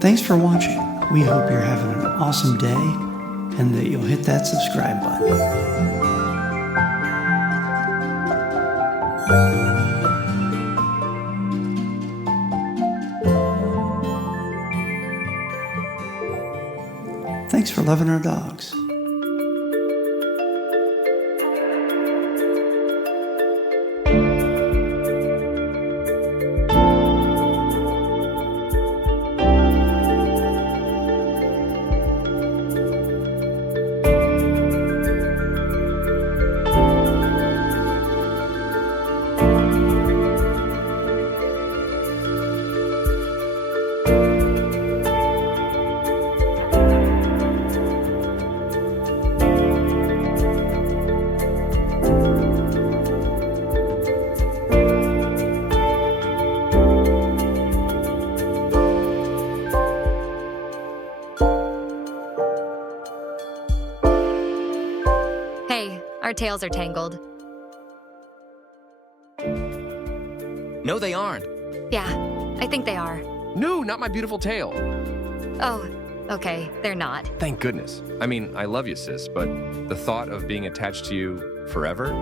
Thanks for watching. We hope you're having an awesome day and that you'll hit that subscribe button. Thanks for loving our dogs. Hey, our tails are tangled. No, they aren't. Yeah, I think they are. No, not my beautiful tail. Oh, okay, they're not. Thank goodness. I mean, I love you, sis, but the thought of being attached to you forever?